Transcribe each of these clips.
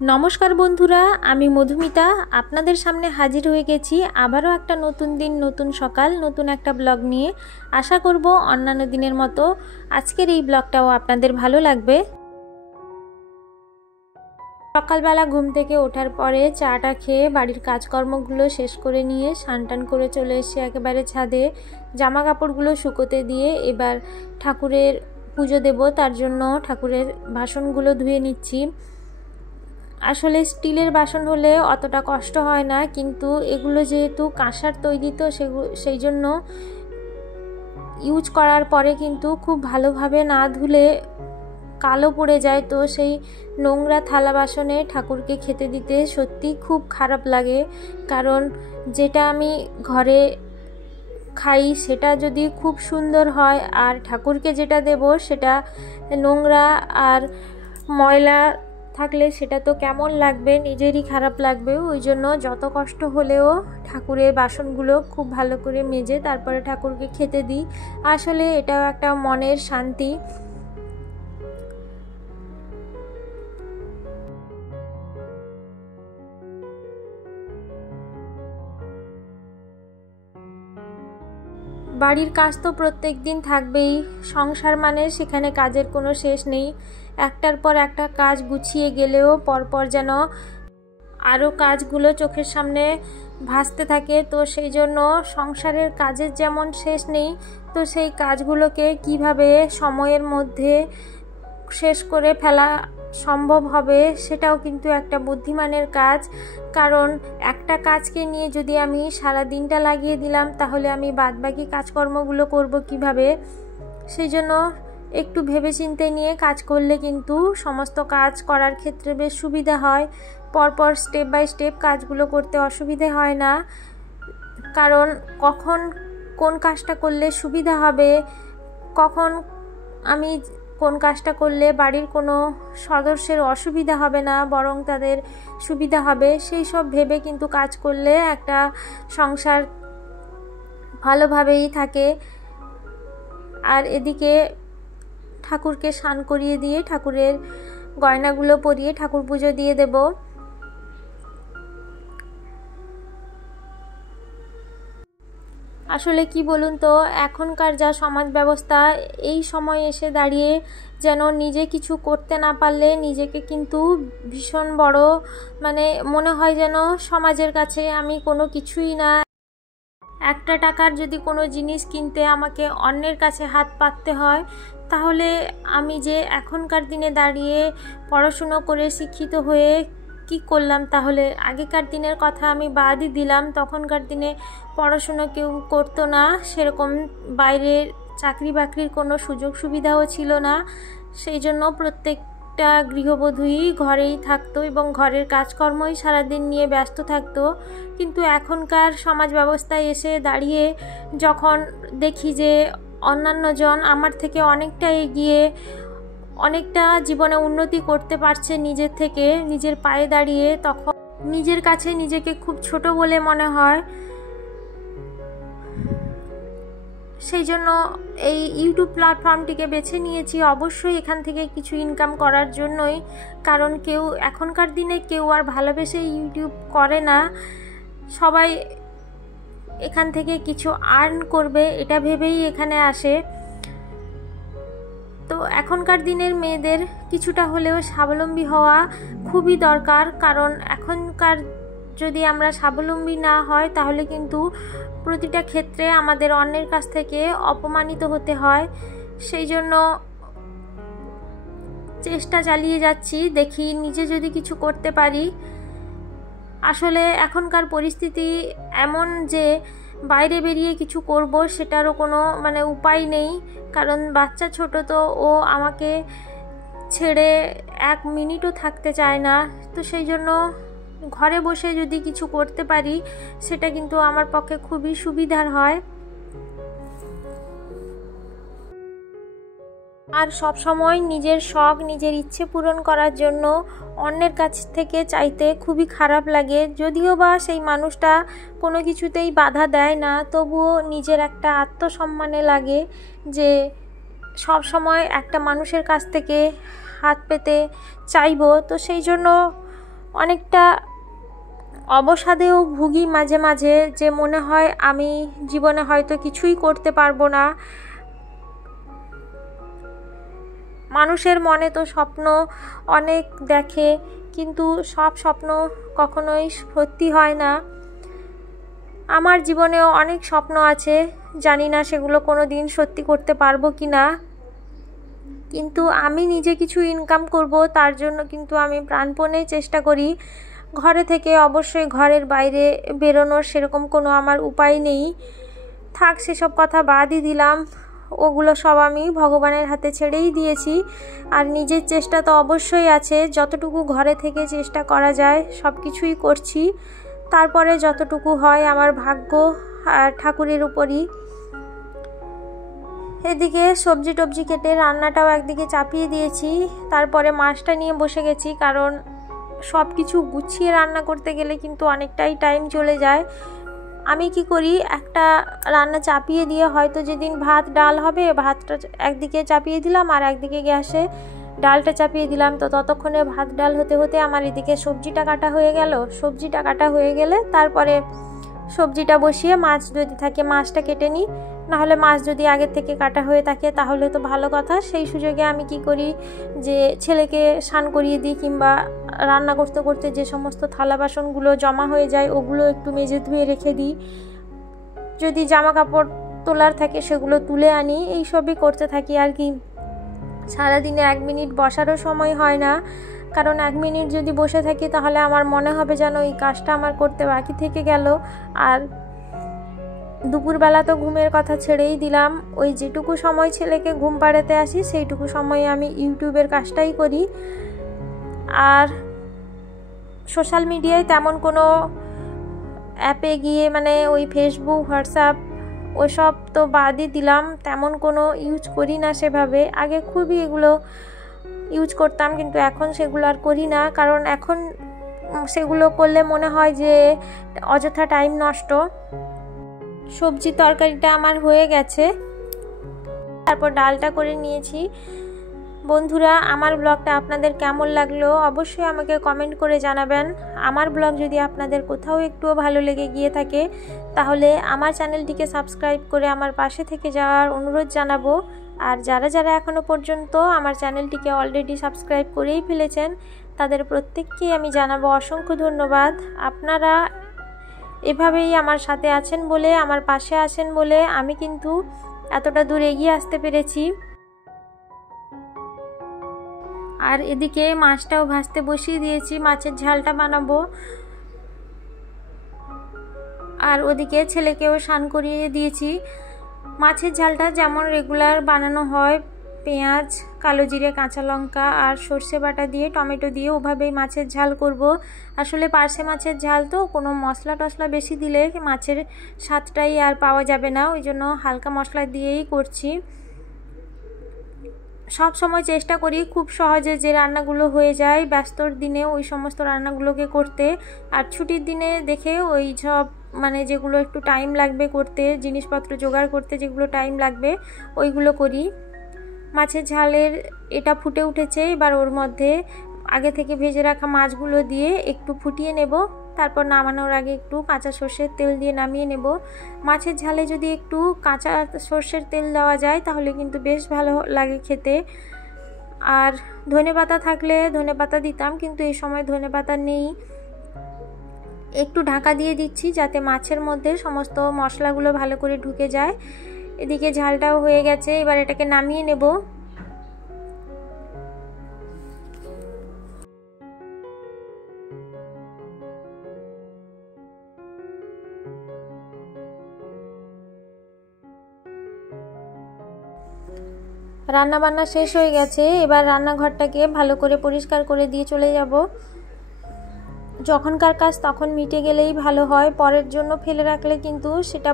নমস্কার বন্ধুরা, আমি মধুমিতা আপনাদের সামনে হাজির হয়ে গেছি আবারও একটা নতুন দিন, নতুন সকাল, নতুন একটা ব্লগ নিয়ে। আশা করব অন্যান্য দিনের মতো আজকের এই ব্লগটাও আপনাদের ভালো লাগবে। সকালবেলা ঘুম থেকে ওঠার পরে চাটা খেয়ে বাড়ির কাজকর্মগুলো শেষ করে নিয়ে স্নান করে চলে এসে একেবারে ছাদে জামা কাপড়গুলো শুকোতে দিয়ে এবার ঠাকুরের পুজো দেব। তার জন্য ঠাকুরের বাসনগুলো ধুয়ে নিচ্ছি। আসলে স্টিলের বাসন হলে অতটা কষ্ট হয় না, কিন্তু এগুলো যেহেতু কাঁসার তৈরি তো সেই জন্য ইউজ করার পরে কিন্তু খুব ভালোভাবে না ধুলে কালো পড়ে যায়। তো সেই নোংরা থালা বাসনে ঠাকুরকে খেতে দিতে সত্যি খুব খারাপ লাগে, কারণ যেটা আমি ঘরে খাই সেটা যদি খুব সুন্দর হয় আর ঠাকুরকে যেটা দেব সেটা নোংরা আর ময়লা থাকলে সেটা তো কেমন লাগবে, নিজেরই খারাপ লাগবে। ওই জন্য যত কষ্ট হলেও ঠাকুরের বাসনগুলো খুব ভালো করে মেজে তারপরে ঠাকুরকে খেতে দিই। আসলে এটাও একটা মনের শান্তি। বাড়ির কাজ তো প্রত্যেক দিন থাকবেই, সংসার মানে সেখানে কাজের কোনো শেষ নেই। একটার পর একটা কাজ গুছিয়ে গেলেও পরপর যেন আরও কাজগুলো চোখের সামনে ভাসতে থাকে। তো সেই জন্য সংসারের কাজের যেমন শেষ নেই, তো সেই কাজগুলোকে কিভাবে সময়ের মধ্যে শেষ করে ফেলা সম্ভব হবে সেটাও কিন্তু একটা বুদ্ধিমানের কাজ। কারণ একটা কাজকে নিয়ে যদি আমি সারা দিনটা লাগিয়ে দিলাম তাহলে আমি বাদবাকি কাজকর্মগুলো করব কিভাবে। সেই জন্য একটু ভেবেচিন্তে নিয়ে কাজ করলে কিন্তু সমস্ত কাজ করার ক্ষেত্রে বেশ সুবিধা হয়। পরপর স্টেপ বাই স্টেপ কাজগুলো করতে অসুবিধে হয় না, কারণ কখন কোন কাজটা করলে সুবিধা হবে, কখন আমি কোন কাজটা করলে বাড়ির কোনো সদস্যের অসুবিধা হবে না বরং তাদের সুবিধা হবে, সেই সব ভেবে কিন্তু কাজ করলে একটা সংসার ভালোভাবেই থাকে। আর এদিকে ঠাকুরকে স্নান করিয়ে দিয়ে ঠাকুরের গয়নাগুলো পরিয়ে ঠাকুর পুজো দিয়ে দেব। আসলে কি বলুন তো, এখনকার যা সমাজ ব্যবস্থা, এই সময় এসে দাঁড়িয়ে যেন নিজে কিছু করতে না পারলে নিজেকে কিন্তু ভীষণ বড় মনে হয়, যেন সমাজের কাছে আমি কোনো কিছুই না। একটা টাকার যদি কোনো জিনিস কিনতে আমাকে অন্যের কাছে হাত পাততে হয়, তাহলে আমি যে এখনকার দিনে দাঁড়িয়ে পড়াশুনো করে শিক্ষিত হয়ে কি করলাম? তাহলে আগেকার দিনের কথা আমি বাদই দিলাম, তখনকার দিনে পড়াশুনো কেউ করতো না, সেরকম বাইরের চাকরি বাকরির কোনো সুযোগ সুবিধাও ছিল না। সেই জন্য প্রত্যেকটা গৃহবধূই ঘরেই থাকতো এবং ঘরের কাজকর্মই সারাদিন নিয়ে ব্যস্ত থাকতো। কিন্তু এখনকার সমাজ ব্যবস্থায় এসে দাঁড়িয়ে যখন দেখি যে অন্যান্য জন আমার থেকে অনেকটা এগিয়ে, অনেকটা জীবনে উন্নতি করতে পারছে নিজের থেকে, নিজের পায়ে দাঁড়িয়ে, তখন নিজের কাছে নিজেকে খুব ছোট বলে মনে হয়। সেই জন্য এই ইউটিউব প্ল্যাটফর্মটিকে বেছে নিয়েছি, অবশ্যই এখান থেকে কিছু ইনকাম করার জন্যই। কারণ এখনকার দিনে কেউ আর ভালোবেসে ইউটিউব করে না, সবাই এখান থেকে কিছু আর্ন করবে এটা ভেবেই এখানে আসে। তো এখনকার দিনের মেয়েদের কিছুটা হলেও স্বাবলম্বী হওয়া খুবই দরকার, কারণ এখনকার যদি আমরা স্বাবলম্বী না হয় তাহলে কিন্তু প্রতিটা ক্ষেত্রে আমাদের অন্যের কাছ থেকে অপমানিত হতে হয়। সেই জন্য চেষ্টা চালিয়ে যাচ্ছি, দেখি নিজে যদি কিছু করতে পারি। আসলে এখনকার পরিস্থিতি এমন যে বাইরে বেরিয়ে কিছু করব সেটারও কোনো উপায় নেই, কারণ বাচ্চা ছোট, তো ও আমাকে ছেড়ে এক মিনিটও থাকতে চায় না। তো সেই জন্য ঘরে বসে যদি কিছু করতে পারি সেটা কিন্তু আমার পক্ষে খুবই সুবিধার হয়। আর সব সময় নিজের শখ, নিজের ইচ্ছে পূরণ করার জন্য অন্যের কাছ থেকে চাইতে খুবই খারাপ লাগে। যদিও বা সেই মানুষটা কোনো কিছুতেই বাধা দেয় না, তবুও নিজের একটা আত্মসম্মানে লাগে যে সব সময় একটা মানুষের কাছ থেকে হাত পেতে চাইবো। তো সেই জন্য অনেকটা অবসাদেও ভুগি মাঝে মাঝে, যে মনে হয় আমি জীবনে হয়তো কিছুই করতে পারবো না। মানুষের মনে তো স্বপ্ন অনেক দেখে, কিন্তু সব স্বপ্ন কখনোই সত্যি হয় না। আমার জীবনেও অনেক স্বপ্ন আছে, জানি না সেগুলো কোনো দিন সত্যি করতে পারবো কি না, কিন্তু আমি নিজে কিছু ইনকাম করব তার জন্য কিন্তু আমি প্রাণপণে চেষ্টা করি। ঘরে থেকে অবশ্যই ঘরের বাইরে বেরোনোর সেরকম কোনো আমার উপায় নেই। থাক, সেসব কথা বাদই দিলাম, ওগুলো সব আমি ভগবানের হাতে ছেড়েই দিয়েছি। আর নিজের চেষ্টা তো অবশ্যই আছে, যতটুকু ঘরে থেকে চেষ্টা করা যায় সব কিছুই করছি। তারপরে যতটুকু হয় আমার ভাগ্য আর ঠাকুরের উপরই। এদিকে সবজি টবজি কেটে রান্নাটাও একদিকে চাপিয়ে দিয়েছি, তারপরে মাছটা নিয়ে বসে গেছি, কারণ সব কিছু গুছিয়ে রান্না করতে গেলে কিন্তু অনেকটাই টাইম চলে যায়। আমি কি করি, একটা রান্না চাপিয়ে দিয়ে হয়তো যেদিন ভাত ডাল হবে, ভাতটা একদিকে চাপিয়ে দিলাম আর একদিকে গ্যাসে ডালটা চাপিয়ে দিলাম, তো ততক্ষণে ভাত ডাল হতে হতে আমার এদিকে সবজিটা কাটা হয়ে গেল। সবজিটা কাটা হয়ে গেলে তারপরে সবজিটা বসিয়ে মাছ যদি থাকে মাছটা কেটে নিই, নাহলে মাছ যদি আগের থেকে কাটা হয়ে থাকে তাহলে তো ভালো কথা। সেই সুযোগে আমি কি করি, যে ছেলেকে স্নান করিয়ে দিই, কিংবা রান্না করতে করতে যে সমস্ত থালা বাসনগুলো জমা হয়ে যায় ওগুলো একটু মেজে ধুয়ে রেখে দিই। যদি জামা কাপড় তোলার থাকে সেগুলো তুলে আনি, এইসবই করতে থাকি আর কি। সারাদিনে 1 মিনিট বসারও সময় হয় না, কারণ 1 মিনিট যদি বসে থাকি তাহলে আমার মনে হবে যেন এই কাজটা আমার করতে বাকি থেকে গেল। আর দুপুরবেলা তো ঘুমের কথা ছেড়েই দিলাম, ওই যেটুকু সময় ছেলেকে ঘুম পাড়াতে আসি সেইটুকু সময়ে আমি ইউটিউবের কাজটাই করি। আর সোশ্যাল মিডিয়ায় তেমন কোনো অ্যাপে গিয়ে, মানে ওই ফেসবুক হোয়াটসঅ্যাপ ওইসব তো বাদই দিলাম, তেমন কোনো ইউজ করি না সেভাবে। আগে খুবই এগুলো ইউজ করতাম, কিন্তু এখন সেগুলো আর করি না, কারণ এখন সেগুলো করলে মনে হয় যে অযথা টাইম নষ্ট। সবজি তরকারিটা আমার হয়ে গেছে, তারপর ডালটা করে নিয়েছি। বন্ধুরা, আমার ব্লগটা আপনাদের কেমন লাগলো অবশ্যই আমাকে কমেন্ট করে জানাবেন। আমার ব্লগ যদি আপনাদের কোথাও একটুও ভালো লেগে গিয়ে থাকে তাহলে আমার চ্যানেলটিকে সাবস্ক্রাইব করে আমার পাশে থেকে যাওয়ার অনুরোধ জানাবো। আর যারা যারা এখনও পর্যন্ত আমার চ্যানেলটিকে অলরেডি সাবস্ক্রাইব করেই ফেলেছেন তাদের প্রত্যেককেই আমি জানাবো অসংখ্য ধন্যবাদ। আপনারা এভাবেই আমার সাথে আছেন বলে, আমার পাশে আছেন বলে আমি কিন্তু এতটা দূর এগিয়ে আসতে পেরেছি। আর এদিকে মাছটাও ভাজতে বসিয়ে দিয়েছি, মাছের ঝালটা বানাবো। আর ওদিকে ছেলেকেও স্নান করিয়ে দিয়েছি। মাছের ঝালটা যেমন রেগুলার বানানো হয়, পেঁয়াজ, কালো জিরে, কাঁচা লঙ্কা আর সর্ষে বাটা দিয়ে, টমেটো দিয়ে, ওভাবেই মাছের ঝাল করব। আসলে পার্শে মাছের ঝাল তো কোনো মশলা টশলা বেশি দিলে মাছের স্বাদটাই আর পাওয়া যাবে না, ওই জন্য হালকা মশলা দিয়েই করছি। সব সময় চেষ্টা করি খুব সহজে যে রান্নাগুলো হয়ে যায় ব্যস্তর দিনে ওই সমস্ত রান্নাগুলোকে করতে, আর ছুটির দিনে দেখে ওই সব মানে যেগুলো একটু টাইম লাগবে করতে, জিনিসপত্র জোগাড় করতে যেগুলো টাইম লাগবে ওইগুলো করি। মাছের ঝালের এটা ফুটে উঠেছে, এবার ওর মধ্যে আগে থেকে ভেজে রাখা মাছগুলো দিয়ে একটু ফুটিয়ে নেব, তারপর নামানোর আগে একটু কাঁচা সর্ষের তেল দিয়ে নামিয়ে নেব। মাছের ঝালে যদি একটু কাঁচা সর্ষের তেল দেওয়া যায় তাহলে কিন্তু বেশ ভালো লাগে খেতে। আর ধনেপাতা থাকলে ধনেপাতা দিতাম, কিন্তু এই সময় ধনেপাতা নেই। একটু ঢাকা দিয়ে দিচ্ছি যাতে মাছের মধ্যে সমস্ত মশলাগুলো ভালো করে ঢুকে যায়। এদিকে ঝালটাও হয়ে গেছে, এবার এটাকে নামিয়ে নেব। রান্নাবান্না শেষ হয়ে গেছে, এবার রান্নাঘরটাকে ভালো করে পরিষ্কার করে দিয়ে চলে যাব। যখনকার কাজ তখন মিটে গেলেই ভালো হয়, পরের জন্য ফেলে রাখলে কিন্তু সেটা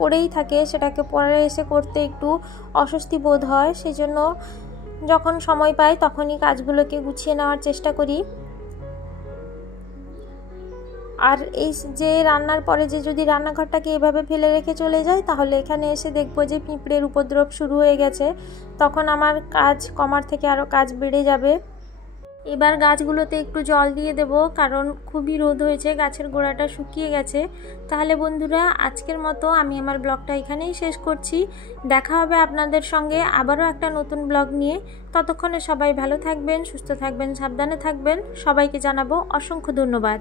পরেই থাকে, সেটাকে পরে এসে করতে একটু অস্বস্তি বোধ হয়। সেই জন্য যখন সময় পাই তখনই কাজগুলোকে গুছিয়ে নেওয়ার চেষ্টা করি। আর এই যে রান্নার পরে যে যদি রান্নাঘরটাকে এভাবে ফেলে রেখে চলে যায় তাহলে এখানে এসে দেখবো যে পিঁপড়ের উপদ্রব শুরু হয়ে গেছে, তখন আমার কাজ কমার থেকে আরও কাজ বেড়ে যাবে। এবার গাছগুলোতে একটু জল দিয়ে দেব, কারণ খুবই রোদ হয়েছে, গাছের গোড়াটা শুকিয়ে গেছে। তাহলে বন্ধুরা, আজকের মতো আমি আমার ব্লগটা এখানেই শেষ করছি। দেখা হবে আপনাদের সঙ্গে আবারও একটা নতুন ব্লগ নিয়ে। ততক্ষণে সবাই ভালো থাকবেন, সুস্থ থাকবেন, সাবধানে থাকবেন। সবাইকে জানাবো অসংখ্য ধন্যবাদ।